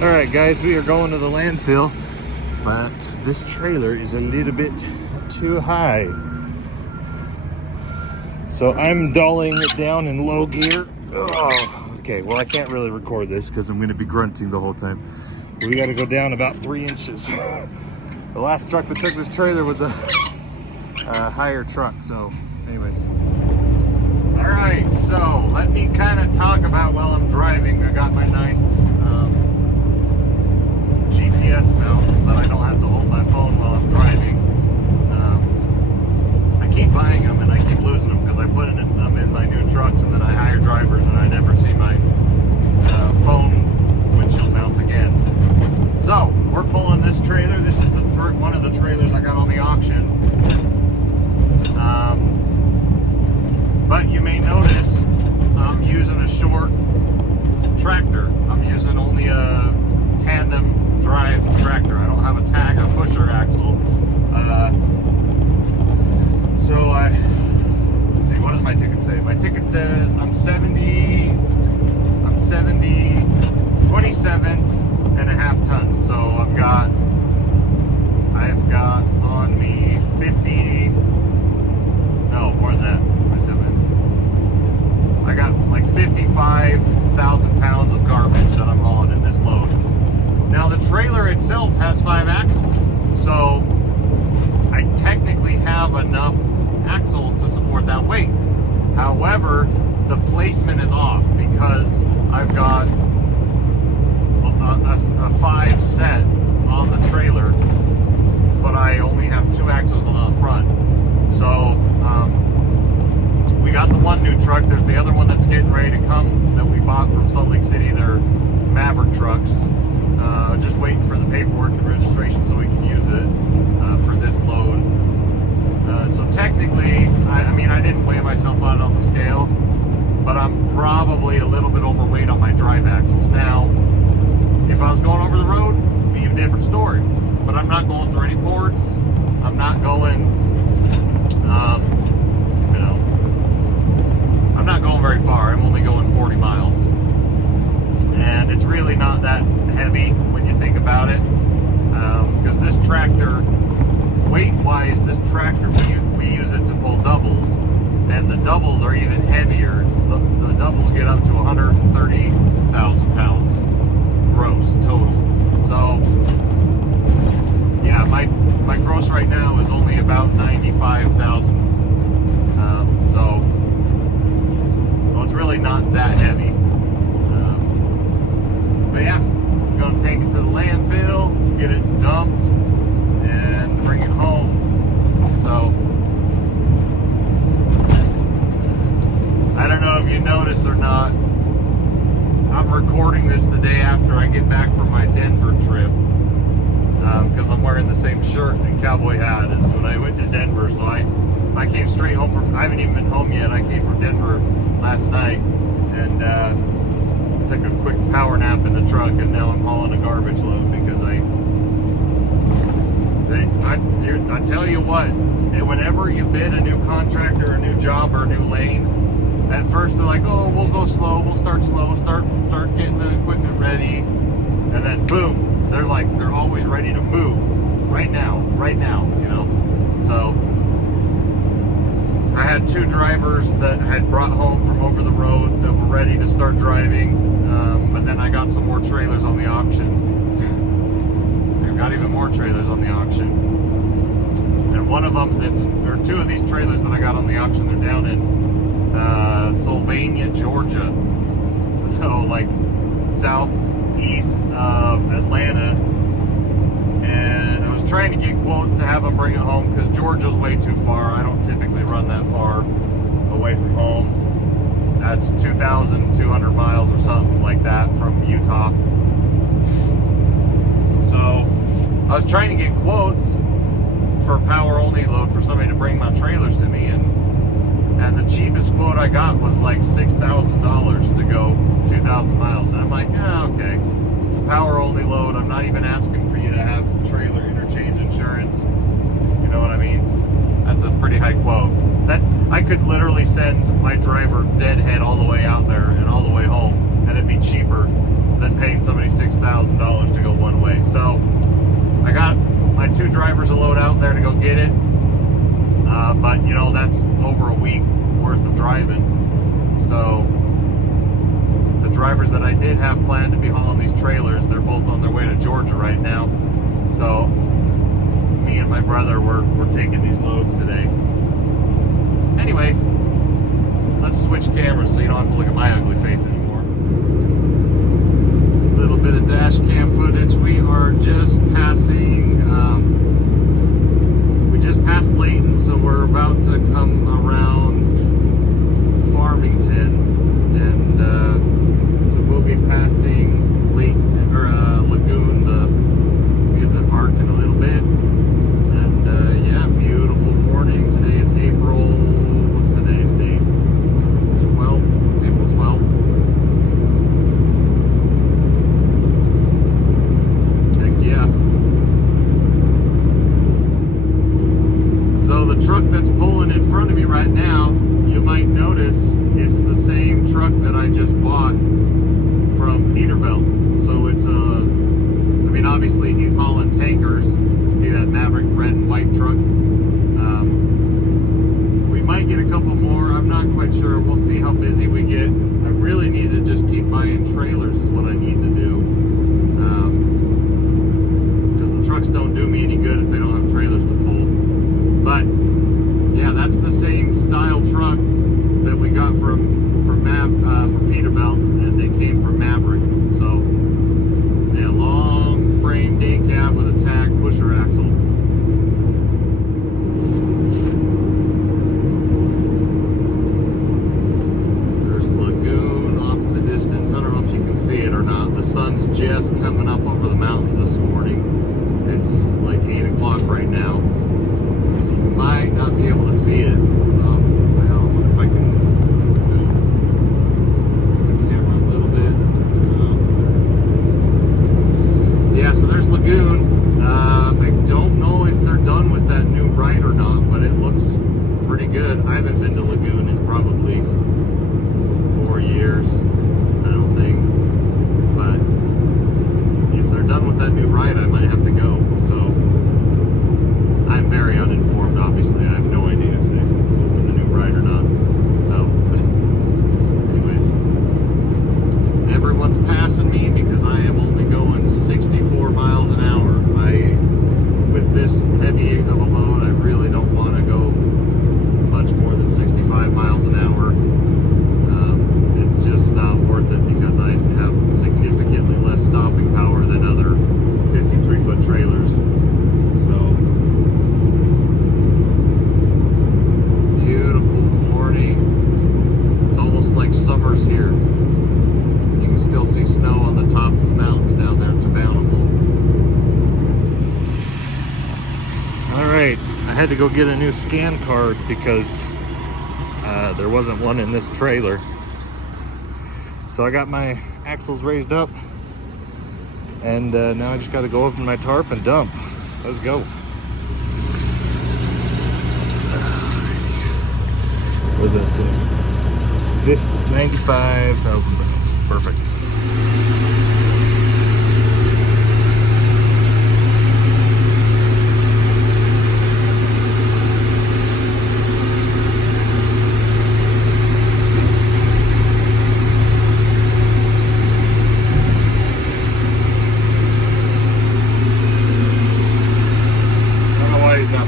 All right, guys, we are going to the landfill, but this trailer is a little bit too high. So I'm dollying it down in low gear. Oh, okay, well, I can't really record this because I'm going to be grunting the whole time. We got to go down about 3 inches. The last truck that took this trailer was a higher truck, so anyways. All right, so let me kind of talk about while I'm driving. I got my nice GPS mounts so that I don't have to hold my phone while I'm driving. I keep buying them and I keep losing them because I put them in my new trucks, and then I hire drivers and I never see my phone windshield mounts again. So we're pulling this trailer. This is one of the trailers I got on the auction. But you may notice I'm using a short tractor. I'm using only a tandem drive tractor. I don't have a tag or pusher axle. So let's see, what does my ticket say? My ticket says I'm 27 and a half tons. So I've got on me 50, no, more than that. I got like 55,000 pounds of garbage that I'm hauling in this load. Now the trailer itself has 5 axles, so I technically have enough axles to support that weight. However, the placement is off because I've got a 5 set on the trailer, but I only have 2 axles on the front. So we got the one new truck. There's the other one that's getting ready to come that we bought from Salt Lake City. They're Maverick trucks. Just waiting for the paperwork and registration so we can use it for this load. So technically, I mean, I didn't weigh myself out on the scale, but I'm probably a little bit overweight on my drive axles. Now, if I was going over the road, it'd be a different story. But I'm not going through any ports. I'm not going, I'm not going very far. I'm only going 40 miles. And it's really not that heavy when you think about it. Because this tractor, weight-wise, this tractor, we use it to pull doubles. And the doubles are even heavier. The doubles get up to 130,000 pounds gross total. So, yeah, my gross right now is only about 95,000. So it's really not that heavy. But yeah, I'm gonna take it to the landfill, get it dumped, and bring it home. So I don't know if you noticed or not, I'm recording this the day after I get back from my Denver trip, because I'm wearing the same shirt and cowboy hat as when I went to Denver. So I came straight home from, I haven't even been home yet. I came from Denver last night and took a quick power nap in the truck, and now I'm hauling a garbage load because I tell you what, whenever you bid a new contract or a new job or a new lane, at first they're like, oh, we'll go slow, we'll start slow, start getting the equipment ready, and then boom, they're always ready to move right now, you know. So I had 2 drivers that had brought home from over the road that were ready to start driving, but then I got some more trailers on the auction. I've got even more trailers on the auction, and one of them's or 2 of these trailers that I got on the auction, they're down in Sylvania, Georgia, so like southeast of Atlanta. And I was trying to get quotes to have them bring it home because Georgia's way too far. I don't typically run that far away from home. That's 2,200 miles or something like that from Utah. So I was trying to get quotes for a power only load for somebody to bring my trailers to me, and the cheapest quote I got was like $6,000 to go 2,000 miles. And I'm like, yeah, okay. It's a power only load. I'm not even asking for you to have trailer interchange insurance. You know what I mean? That's a pretty high quote. I could literally send my driver deadhead all the way out there and all the way home, and it'd be cheaper than paying somebody $6,000 to go one way. So I got my 2 drivers a load out there to go get it. But you know, that's over a week worth of driving. So the drivers that I did have planned to be hauling these trailers, they're both on their way to Georgia right now. So me and my brother, we're taking these loads today. Anyways, let's switch cameras so you don't have to look at my ugly face anymore. A little bit of dash cam footage. We are just passing, we just passed Layton, so we're about to come around Farmington, and so we'll be passing Layton, or Lagoon, the amusement park, in a little bit. And yeah, beautiful morning. Today is April, what's today's date? 12th, April 12th. Heck yeah. So the truck that's pulling in front of me right now, you might notice it's the same truck that I just bought from Peterbilt. So it's I mean, obviously he's hauling tankers. See that Maverick red and white truck? We might get a couple more. I'm not quite sure. We'll see how busy we get. I really need to just keep buying trailers is what I need to do. Because the trucks don't do me any good if they don't have trailers to pull. But yeah, that's the same style truck that we got from Peterbilt, and they came from Maverick. So yeah, long frame day cab with a tag pusher axle. There's Lagoon off in the distance. I don't know if you can see it or not. The sun's just coming up over the mountains this morning. It's like 8 o'clock right now, so you might not be able to see it. Well, what if I can move the camera a little bit? Yeah, so there's Lagoon. I don't know if they're done with that new ride or not, but it looks pretty good. I haven't been to Lagoon in probably 4 years, I don't think. But if they're done with that new ride, I might have to go. So I'm very uninformed, obviously. I have no idea if they open the new ride or not. So anyways, everyone's passing me because I am only going 64 miles an hour. With this heavy of a load, I really don't want to go much more than 65 miles an hour. It's just not worth it because I have significantly less stopping power than other 53-foot trailers. So, beautiful morning. It's almost like summer's here. You can still see snow on the tops of the mountains down there to Bountiful. Alright, I had to go get a new scan card because there wasn't one in this trailer. So I got my axles raised up, and now I just got to go open my tarp and dump. Let's go. What does that say? 95,000 pounds. Perfect.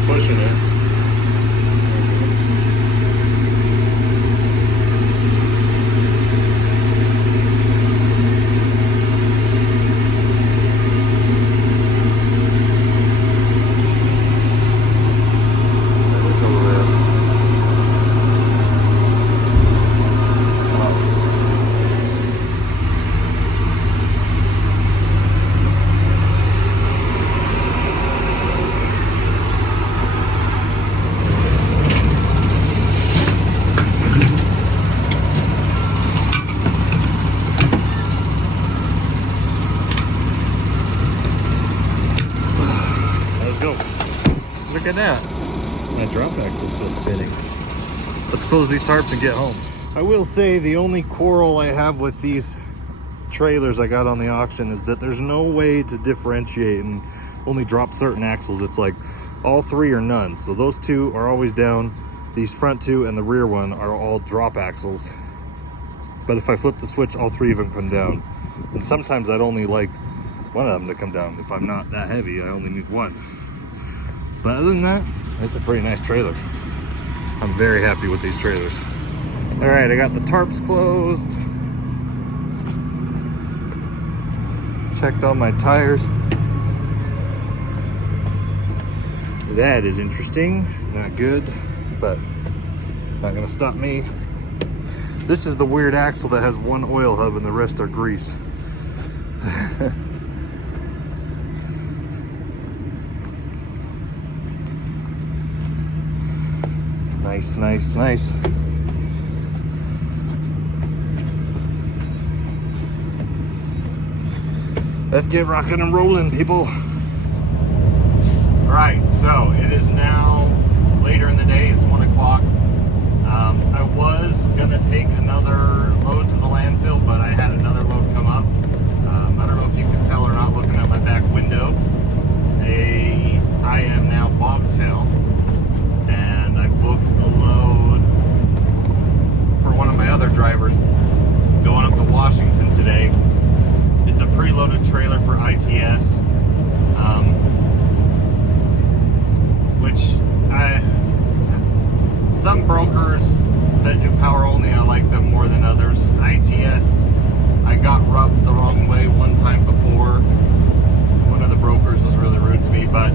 Pushing it. Look at that. My drop axle is still spinning. Let's close these tarps and get home. I will say the only quarrel I have with these trailers I got on the auction is that there's no way to differentiate and only drop certain axles. It's like all three or none. So those two are always down. These front two and the rear one are all drop axles. But if I flip the switch, all three of them come down. And sometimes I'd only like one of them to come down. If I'm not that heavy, I only need one. But other than that, it's a pretty nice trailer. I'm very happy with these trailers. All right, I got the tarps closed. Checked all my tires. That is interesting, not good, but not gonna stop me. This is the weird axle that has one oil hub and the rest are grease. Nice, nice, nice. Let's get rocking and rolling, people. All right, so it is now later in the day. It's 1 o'clock. I was gonna take another load to the landfill, but I had another load come up. I don't know if you can tell or not looking at my back window. I am now bobtail, and I booked a load for one of my other drivers going up to Washington today. It's a preloaded trailer for ITS, some brokers that do power only, I like them more than others. ITS, I got rubbed the wrong way one time before. One of the brokers was really rude to me, but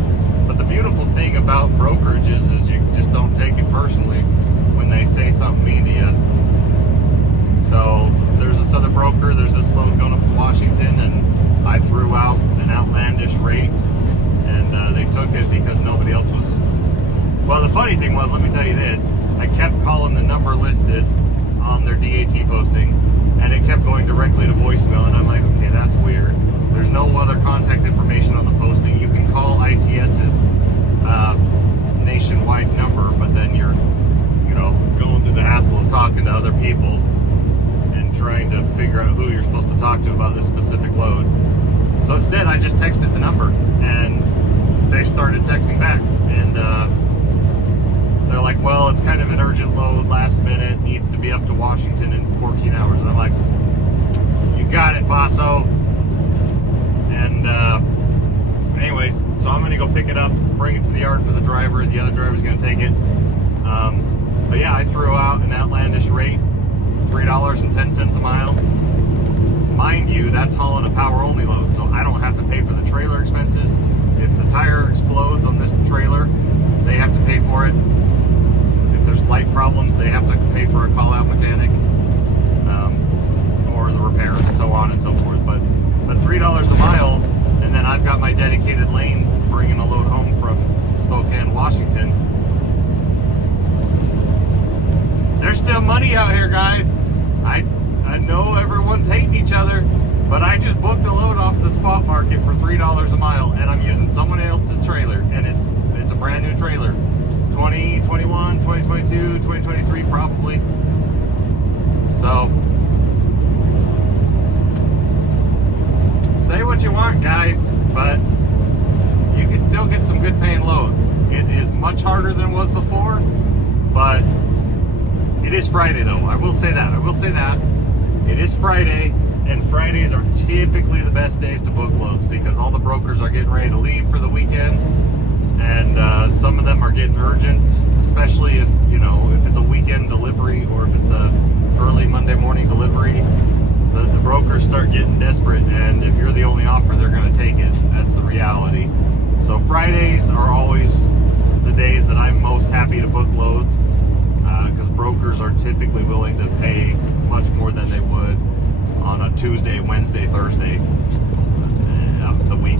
the beautiful thing about brokerages is you just don't take it personally when they say something mean to you. So there's this other broker, there's this load going up to Washington, and I threw out an outlandish rate, and they took it because nobody else was. Well, the funny thing was, let me tell you this, I kept calling the number listed on their DAT posting, and it kept going directly to voicemail, and I'm like, okay, that's weird. There's no other contact information on the posting. You can call ITS's nationwide number, but then you're, going through the hassle of talking to other people and trying to figure out who you're supposed to talk to about this specific load. So instead, I just texted the number, and they started texting back, and they're like, well, it's kind of an urgent load, last minute, needs to be up to Washington in 14 hours. And I'm like, you got it, bosso. And anyways, so I'm gonna go pick it up, bring it to the yard for the driver. The other driver's gonna take it. But yeah, I threw out an outlandish rate, $3.10 a mile. Mind you, that's hauling a power only load, so I don't have to pay for the trailer expenses. If the tire explodes on this trailer, they have to pay for it. If there's light problems, they have to pay for a call-out mechanic, or the repair, and so on and so forth. But $3 a mile, and then I've got my dedicated lane bringing a load home from Spokane, Washington. There's still money out here, guys. I know everyone's hating each other, but I just booked a load off the spot market for $3 a mile, and I'm using someone else's trailer, and it's a brand new trailer. 2021, 2022, 2023 probably. So say what you want, guys, but you can still get some good paying loads. It is much harder than it was before, but it is Friday though. I will say that. It is Friday, and Fridays are typically the best days to book loads because all the brokers are getting ready to leave for the weekend. And some of them are getting urgent, especially if it's a weekend delivery or if it's a early Monday morning delivery. The brokers start getting desperate, and if you're the only offer, they're going to take it. That's the reality. So Fridays are always the days that I'm most happy to book loads because brokers are typically willing to pay much more than they would on a Tuesday, Wednesday, Thursday of the week,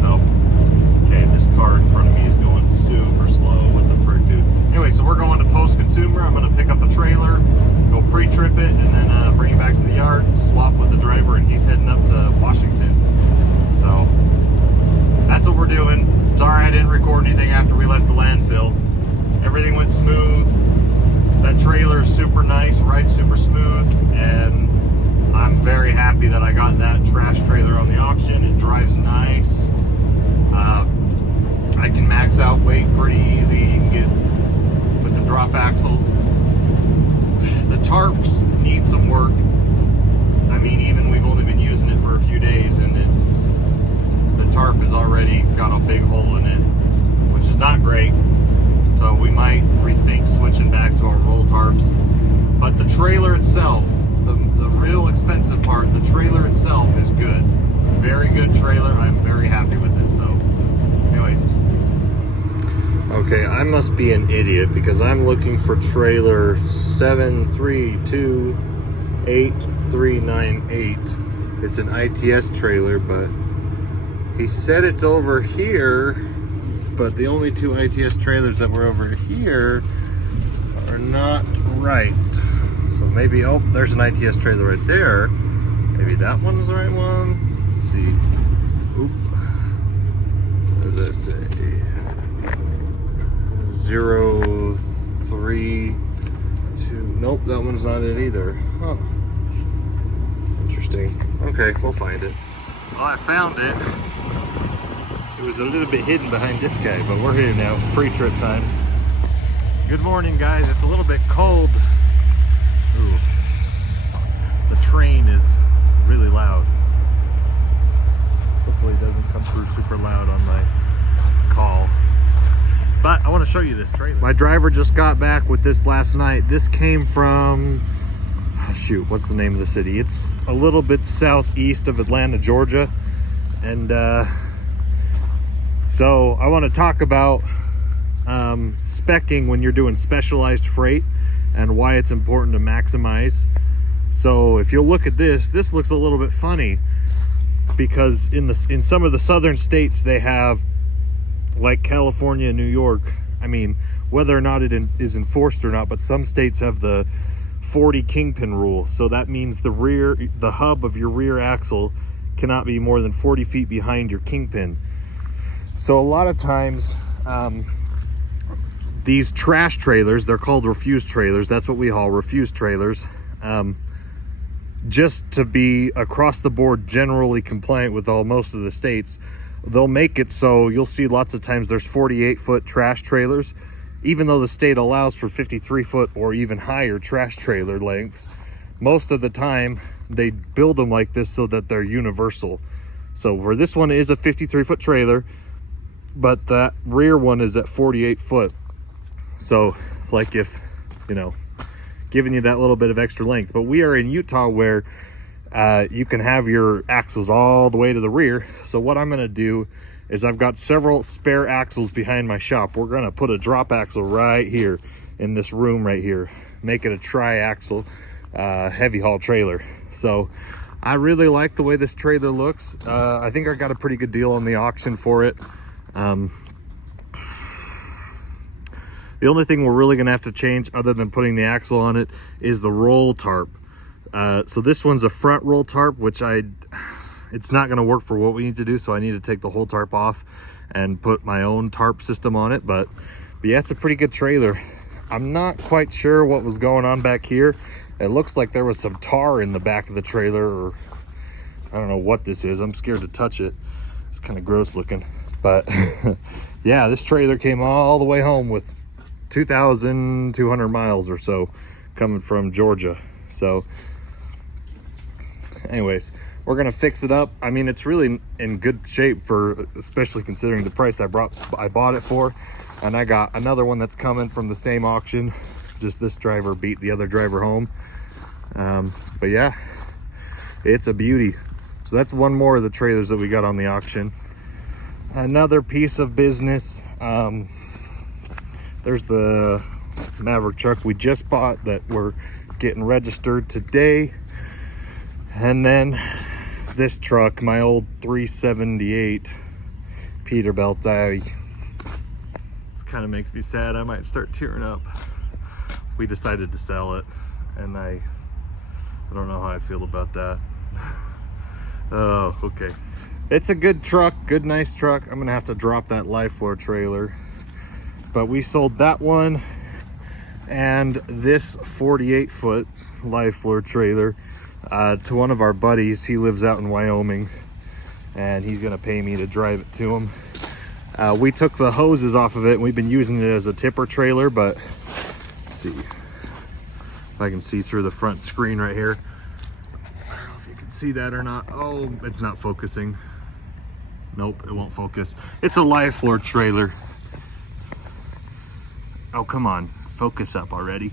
So. Okay, this car in front of me is going super slow. What the frick, dude? Anyway, so we're going to post-consumer. I'm going to pick up a trailer, go pre-trip it, and then bring it back to the yard, swap with the driver, and he's heading up to Washington. So that's what we're doing. Sorry I didn't record anything after we left the landfill. Everything went smooth. That trailer is super nice, rides super smooth, and I'm very happy that I got that trash trailer on the auction. It drives nice. I can max out weight pretty easy. You can get with the drop axles. The tarps need some work. I mean, even we've only been using it for a few days, and the tarp has already got a big hole in it, which is not great. So we might rethink switching back to our roll tarps. But the trailer itself, the real expensive part, the trailer itself is good. Very good trailer. I'm very happy with it. So anyways. Okay, I must be an idiot because I'm looking for trailer 7328398. It's an ITS trailer, but he said it's over here, but the only two ITS trailers that were over here are not right. So maybe, oh, there's an ITS trailer right there. Maybe that one's the right one. Let's see. Oop. What does that say? 032. Nope, that one's not it either. Huh. Interesting. Okay, we'll find it. Well, I found it. It was a little bit hidden behind this guy, but we're here now. Pre-trip time. Good morning, guys. It's a little bit cold. Ooh. The train is really loud. Hopefully it doesn't come through super loud on my call. But I want to show you this trailer. My driver just got back with this last night. This came from, oh shoot, what's the name of the city? It's a little bit southeast of Atlanta, Georgia. And so I want to talk about speccing when you're doing specialized freight and why it's important to maximize. So if you'll look at this looks a little bit funny because in some of the southern states they have, like California and New York, I mean, whether or not it is enforced or not, but some states have the 40 kingpin rule. So that means the hub of your rear axle cannot be more than 40 feet behind your kingpin. So a lot of times, these trash trailers, they're called refuse trailers. That's what we haul, refuse trailers. Just to be across the board generally compliant with most of the states, they'll make it so you'll see lots of times there's 48-foot trash trailers, even though the state allows for 53-foot or even higher trash trailer lengths. Most of the time they build them like this so that they're universal. So where this one is a 53-foot trailer, but that rear one is at 48 foot. So like, if, you know, giving you that little bit of extra length. But we are in Utah where you can have your axles all the way to the rear. So what I'm going to do is I've got several spare axles behind my shop. We're going to put a drop axle right here in this room right here, make it a tri-axle heavy haul trailer. So I really like the way this trailer looks. I think I got a pretty good deal on the auction for it. The only thing we're really going to have to change other than putting the axle on it is the roll tarp. So this one's a front roll tarp, which it's not going to work for what we need to do. So I need to take the whole tarp off and put my own tarp system on it. But yeah, it's a pretty good trailer. I'm not quite sure what was going on back here. It looks like there was some tar in the back of the trailer, or I don't know what this is. I'm scared to touch it. It's kind of gross looking, but yeah, this trailer came all the way home with 2,200 miles or so coming from Georgia. So anyways, we're gonna fix it up. I mean, it's really in good shape for, especially considering the price I bought it for. And I got another one that's coming from the same auction. Just this driver beat the other driver home. But yeah, it's a beauty. So that's one more of the trailers that we got on the auction. Another piece of business, there's the Maverick truck we just bought that we're getting registered today. And then this truck, my old 378 Peterbilt. This kind of makes me sad. I might start tearing up. We decided to sell it, and I don't know how I feel about that. Oh, okay. It's a good truck, good, nice truck. I'm gonna have to drop that life floor trailer. But we sold that one and this 48-foot life floor trailer to one of our buddies. He lives out in Wyoming, and he's gonna pay me to drive it to him. We took the hoses off of it and we've been using it as a tipper trailer, but let's see if I can see through the front screen right here. I don't know if you can see that or not. Oh, it's not focusing. Nope, it won't focus. It's a live floor trailer. Oh, come on, focus up already.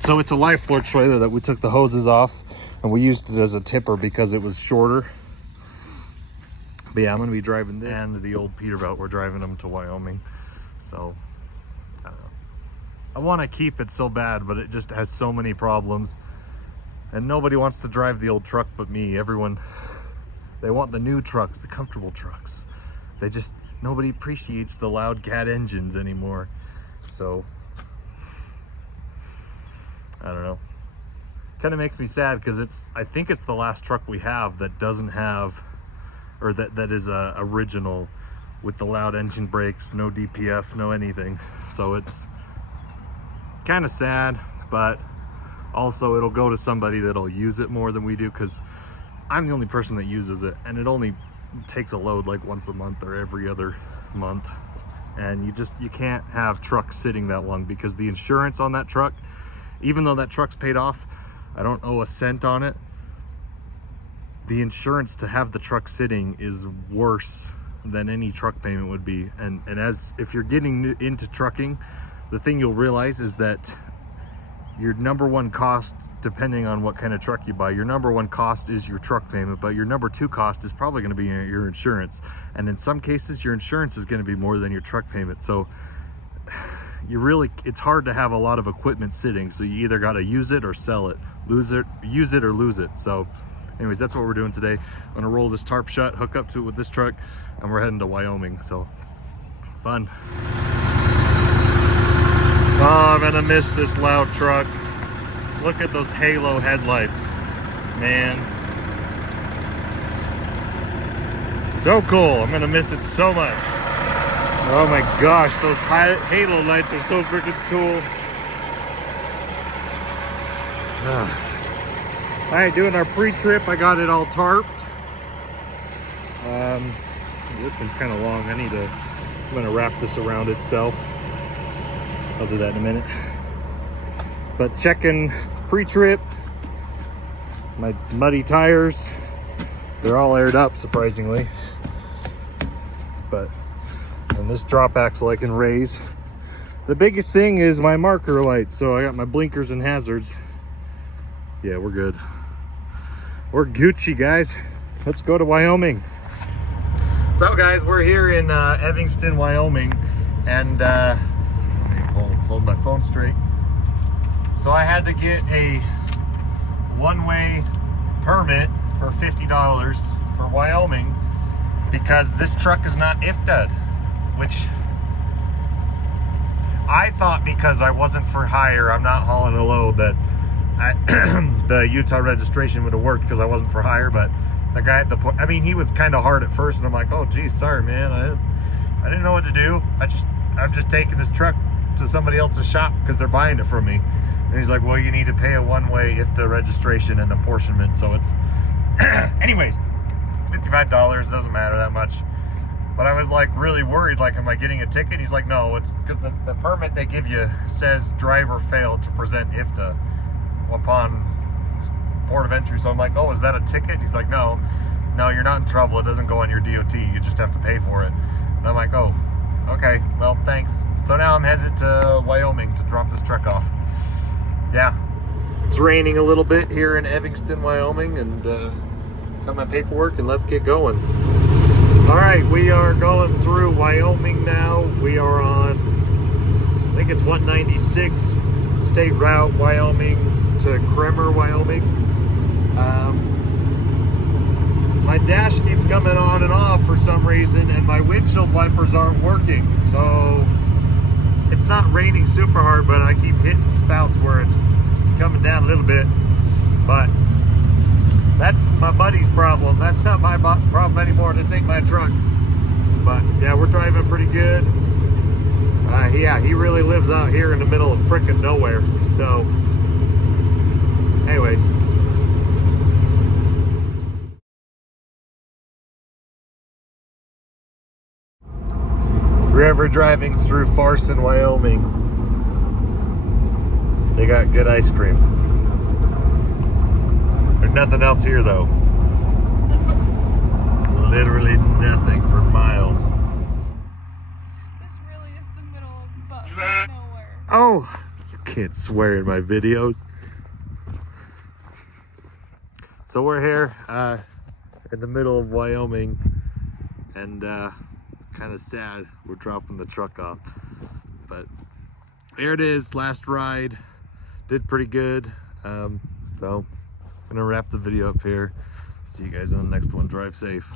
So it's a live floor trailer that we took the hoses off and we used it as a tipper because it was shorter. But yeah, I'm gonna be driving this and the old Peterbilt. We're driving them to Wyoming. So, I don't know. I wanna keep it so bad, but it just has so many problems. And nobody wants to drive the old truck but me. Everyone, they want the new trucks, the comfortable trucks. Nobody appreciates the loud cat engines anymore. So, I don't know. Kind of makes me sad because I think it's the last truck we have that doesn't have, or that is original with the loud engine brakes, no DPF, no anything. So it's kind of sad, but also it'll go to somebody that'll use it more than we do, because I'm the only person that uses it, and it only takes a load like once a month or every other month. And you can't have trucks sitting that long, because the insurance on that truck, even though that truck's paid off, I don't owe a cent on it. The insurance to have the truck sitting is worse than any truck payment would be. And if you're getting into trucking, the thing you'll realize is that your number one cost, depending on what kind of truck you buy, your number one cost is your truck payment, but your number two cost is probably going to be your insurance. And in some cases, your insurance is going to be more than your truck payment. So it's hard to have a lot of equipment sitting. So you either got to use it or sell it, use it or lose it. So anyways, that's what we're doing today. I'm gonna roll this tarp shut, hook up to it with this truck, and we're heading to Wyoming. So fun. Oh, I'm gonna miss this loud truck. Look at those halo headlights, man. So cool. I'm gonna miss it so much. Oh my gosh, those halo lights are so freaking cool. All right, doing our pre-trip. I got it all tarped. This one's kind of long. I'm gonna wrap this around itself. I'll do that in a minute. But checking pre-trip, my muddy tires, they're all aired up, surprisingly. And this drop axle I can raise. The biggest thing is my marker lights. So I got my blinkers and hazards. Yeah, we're good. We're Gucci, guys. Let's go to Wyoming. So guys, we're here in Evanston, Wyoming, and let me hold my phone straight. So I had to get a one-way permit for $50 for Wyoming because this truck is not IFTA'd, which I thought, because I wasn't for hire, I'm not hauling a load, that the Utah registration would have worked because I wasn't for hire. But the guy at the point, I mean, he was kind of hard at first, and I'm like, oh geez, sorry man, I didn't know what to do. I'm just taking this truck to somebody else's shop because they're buying it from me. And he's like, well, you need to pay a one-way IFTA registration and apportionment. So it's anyways, $55, doesn't matter that much. But I was like really worried, like, am I getting a ticket? He's like, no, it's because the permit they give you says driver failed to present IFTA upon port of entry. So I'm like, oh, is that a ticket? He's like, no, you're not in trouble. It doesn't go on your DOT. You just have to pay for it. And I'm like, oh, okay, well, thanks. So now I'm headed to Wyoming to drop this truck off. Yeah, it's raining a little bit here in Evanston, Wyoming, and got my paperwork, and let's get going. All right, we are going through Wyoming now. We are on, I think it's 196 State Route, Wyoming to Kremer, Wyoming. My dash keeps coming on and off for some reason, and my windshield wipers aren't working. So it's not raining super hard, but I keep hitting spouts where it's coming down a little bit. But that's my buddy's problem. That's not my problem anymore. This ain't my truck. But yeah, we're driving pretty good. Yeah, he really lives out here in the middle of frickin' nowhere. So anyways, ever driving through Farson, Wyoming, they got good ice cream. There's nothing else here though. Literally nothing for miles. This really is the middle of nowhere. Oh, you can't swear in my videos. So we're here in the middle of Wyoming, and kind of sad we're dropping the truck off. But here it is, last ride. Did pretty good. So I'm gonna wrap the video up here. See you guys in the next one. Drive safe.